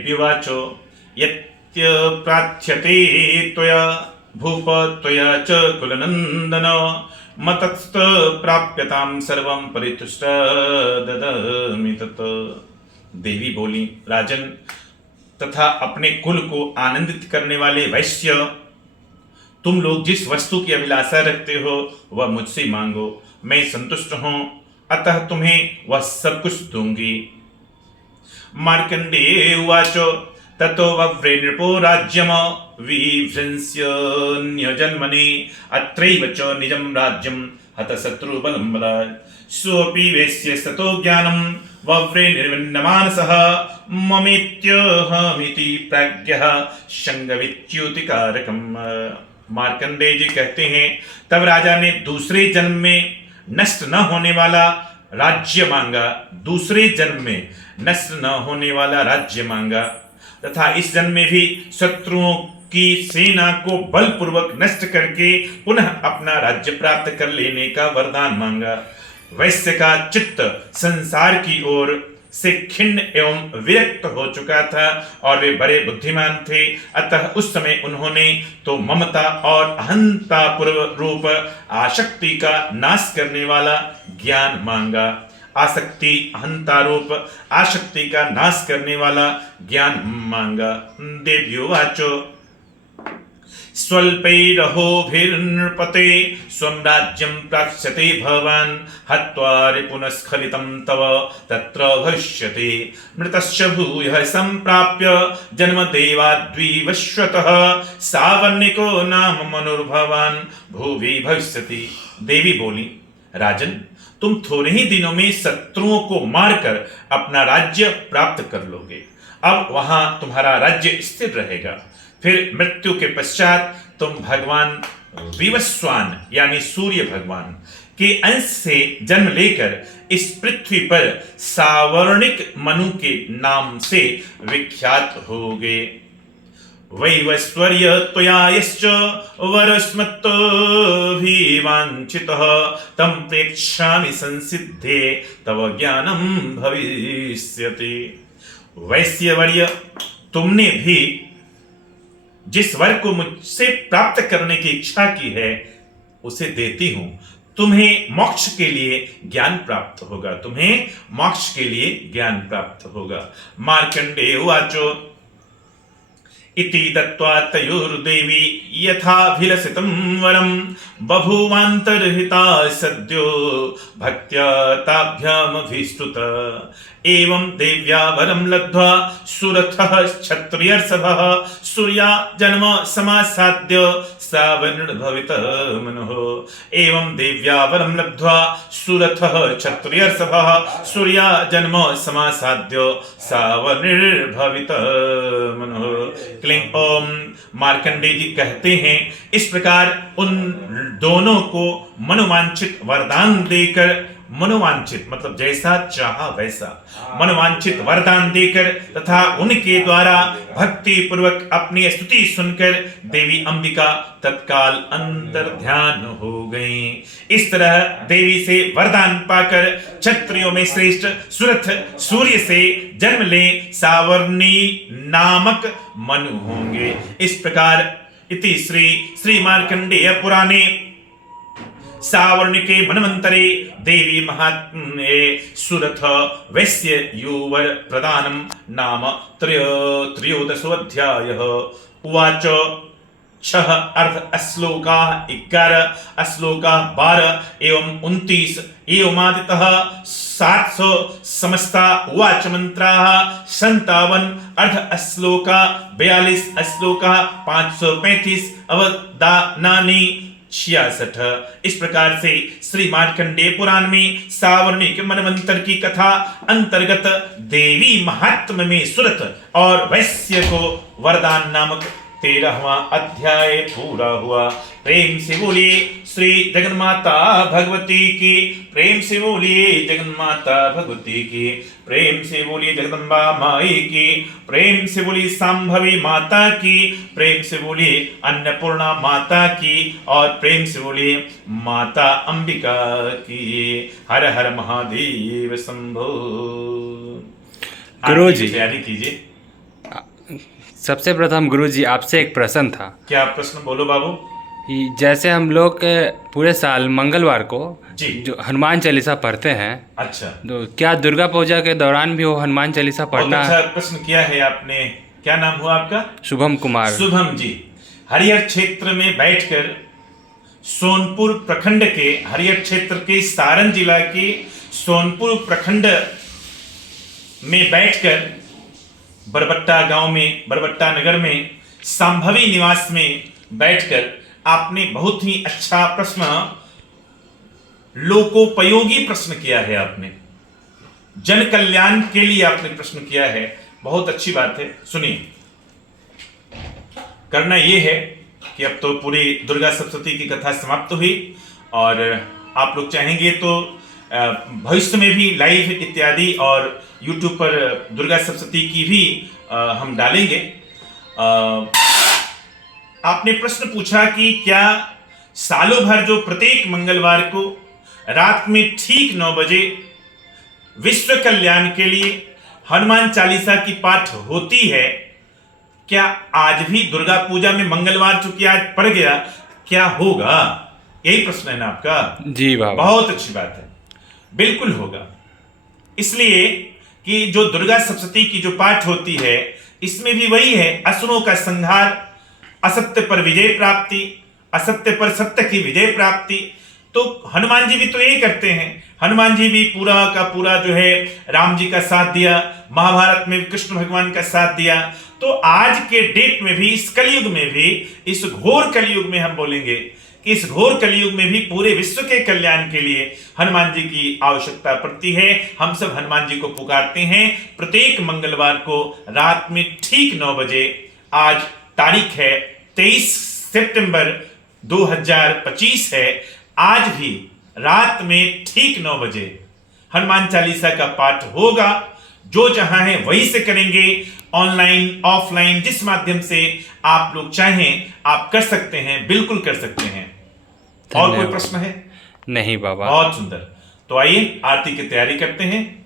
देव्युवाचो यत्प्रार्थ्यते त्वया भूप त्वया च कुलनन्दन मतस्त प्राप्यतां सर्वं परितुष्ट ददमि तत्। देवी बोली, राजन तथा अपने कुल को आनंदित करने वाले वैश्य, तुम लोग जिस वस्तु की अभिलाषा रखते हो वह मुझसे मांगो, मैं संतुष्ट हूं, अतः तुम्हें वह सब कुछ दूंगी। मार्कंडेय उवाच ततो वव्रे नृपो राज्यम विभ्रंस्यन्यजन्मनि अत्रैव च निजं राज्यं हतशत्रुबलं बलात्। सोऽपि वेश्यस्ततो ज्ञानं वव्रे निर्विन्नमानसः ममेत्यहमिति प्राज्ञः संगविच्युतिकारकम्। मार्कंडेय जी कहते हैं, तब राजा ने दूसरे जन्म में नष्ट न होने वाला राज्य मांगा, दूसरे जन्म में नष्ट न होने वाला राज्य मांगा तथा इस जन्म में भी शत्रुओं की सेना को बलपूर्वक नष्ट करके पुनः अपना राज्य प्राप्त कर लेने का वरदान मांगा। वैश्य का चित्त संसार की ओर से खिन्न एवं विरक्त हो चुका था और वे बड़े बुद्धिमान थे, अतः उस समय उन्होंने तो ममता और अहंता पूर्व रूप आसक्ति का नाश करने वाला ज्ञान मांगा। आसक्ति अहंता रूप आसक्ति का नाश करने वाला ज्ञान मांगा। देव्युवाचो स्वल्पैरहोभिर्नृपते स्वं राज्यं प्राप्स्यते भवान् हत्वा रिपुनस्खलितं तव तत्र भविष्यति मृतस्य भूयः सम्प्राप्य जन्मदेवाद्विवश्वतः सावर्णिको नाम मनुर्भवान् भुवि भविष्यति। देवी बोली, राजन तुम थोड़े ही दिनों में शत्रुओं को मारकर अपना राज्य प्राप्त कर लोगे। अब वहां तुम्हारा राज्य स्थिर रहेगा। फिर मृत्यु के पश्चात तुम भगवान विवस्वान यानी सूर्य भगवान के अंश से जन्म लेकर इस पृथ्वी पर सावर्णिक मनु के नाम से विख्यात होगे। वैवस्वर्य त्वया यश्च वरस्मत्तोऽभिवाञ्छितः तं प्रेक्ष्यामि संसिद्धे तव ज्ञानं भविष्यति। वैश्यवर्य, तुमने भी जिस वर को मुझसे प्राप्त करने की इच्छा की है उसे देती हूं। तुम्हें मोक्ष के लिए ज्ञान प्राप्त होगा, तुम्हें मोक्ष के लिए ज्ञान प्राप्त होगा। मार्कंडेय उवाचो इति दत्त्वा तयोर्देवी यथाभिलषितं वरं बभूवान्तर्हिता सद्यो भक्त्या ताभ्यामभिस्तुत। एवं देव्या वरं लब्ध्वा सुरथः क्षत्रियर्षभः सूर्या जन्म समासाद्य सावर्णभवित मनुः। एवं देव्या वरं लब्ध्वा सुरथः क्षत्रियर्षभः सूर्या जन्म समासाद्य सावर्णिर्भवित मनुः। क्लीं ओम। मार्कंडेय जी कहते हैं, इस प्रकार उन दोनों को मनोवांछित वरदान देकर, मनोवांछित मतलब जैसा चाहा वैसा, मनोवांछित वरदान देकर तथा उनके द्वारा भक्ति पूर्वक अपनी स्तुति सुनकर देवी अंबिका तत्काल अंतर्ध्यान हो गई। इस तरह देवी से वरदान पाकर क्षत्रियों में श्रेष्ठ सुरथ सूर्य से जन्म ले सावर्णी नामक मनु होंगे। इस प्रकार इति श्री मार्कंडेय पुराणे सावर्णिके मनवंतरे देवी महात्म्ये सुरथ वैश्य युवर प्रदानम नाम त्रयोदशोऽध्यायः। उवाच 6 अर्ध श्लोका 11 श्लोका 12 एवं 29 एवमादितः 700 समस्ता उवाच मंत्राः 57 अर्ध श्लोका 42 श्लोका 535 अवदानानि 66। इस प्रकार से श्री मार्कंडेय पुराण में सावर्णिक मनवंतर की कथा अंतर्गत देवी महात्म्य में सुरथ और वैश्य को वरदान नामक 13वां अध्याय पूरा हुआ। प्रेम से बोलिए श्री जगन्माता भगवती की, प्रेम से बोलिए जगन्माता भगवती की, प्रेम से बोलिए जगदम्बा माई की, प्रेम से बोलिए सांभवी माता की, प्रेम से बोलिए अन्नपूर्णा माता की और प्रेम से बोलिए माता अंबिका की। हर हर महादेव शंभो। गुरु जी, तैयारी कीजिए। सबसे प्रथम गुरुजी आपसे एक प्रश्न था क्या प्रश्न बोलो बाबू। कि जैसे हम लोग पूरे साल मंगलवार को जी। जो हनुमान चालीसा पढ़ते हैं, अच्छा, तो क्या दुर्गा पूजा के दौरान भी वो हनुमान चालीसा बहुत पढ़ना? अच्छा प्रश्न किया है आपने। क्या नाम हुआ आपका? शुभम कुमार। शुभम जी। हरिहर क्षेत्र में बैठकर सोनपुर प्रखंड के, हरिहर क्षेत्र के सारण जिला के सोनपुर प्रखंड में बैठकर बरबट्टा गांव में, बरबट्टा नगर में संभवी निवास में बैठकर आपने बहुत ही अच्छा प्रश्न, लोकोपयोगी प्रश्न किया है। आपने जन कल्याण के लिए आपने प्रश्न किया है, बहुत अच्छी बात है। सुनिए, करना यह है कि अब तो पूरी दुर्गा सप्तशती की कथा समाप्त हुई, और आप लोग चाहेंगे तो भविष्य में भी लाइव इत्यादि और YouTube पर दुर्गा सप्तशती की भी हम डालेंगे। आपने प्रश्न पूछा कि क्या सालों भर जो प्रत्येक मंगलवार को रात में ठीक 9 बजे विश्व कल्याण के लिए हनुमान चालीसा की पाठ होती है, क्या आज भी दुर्गा पूजा में मंगलवार चूंकि आज पड़ गया, क्या होगा? यही प्रश्न है ना आपका? जी बाबा। बहुत अच्छी बात है, बिल्कुल होगा। इसलिए कि जो दुर्गा सप्तशती की जो पाठ होती है, इसमें भी वही है, असुरों का संहार, असत्य पर विजय प्राप्ति, असत्य पर सत्य की विजय प्राप्ति। तो हनुमान जी भी तो यही करते हैं। हनुमान जी भी पूरा का पूरा जो है राम जी का साथ दिया, महाभारत में कृष्ण भगवान का साथ दिया। तो आज के डेट में भी, इस कलयुग में भी, इस घोर कलयुग में हम बोलेंगे कि इस घोर कलयुग में भी पूरे विश्व के कल्याण के लिए हनुमान जी की आवश्यकता पड़ती है। हम सब हनुमान जी को पुकारते हैं प्रत्येक मंगलवार को रात में ठीक 9 बजे। आज तारीख है 23 सितंबर 2025 है। आज भी रात में ठीक 9 बजे हनुमान चालीसा का पाठ होगा। जो जहां है वहीं से करेंगे, ऑनलाइन ऑफलाइन जिस माध्यम से आप लोग चाहें आप कर सकते हैं, बिल्कुल कर सकते हैं। और कोई प्रश्न है? नहीं बाबा। बहुत सुंदर। तो आइए आरती की तैयारी करते हैं।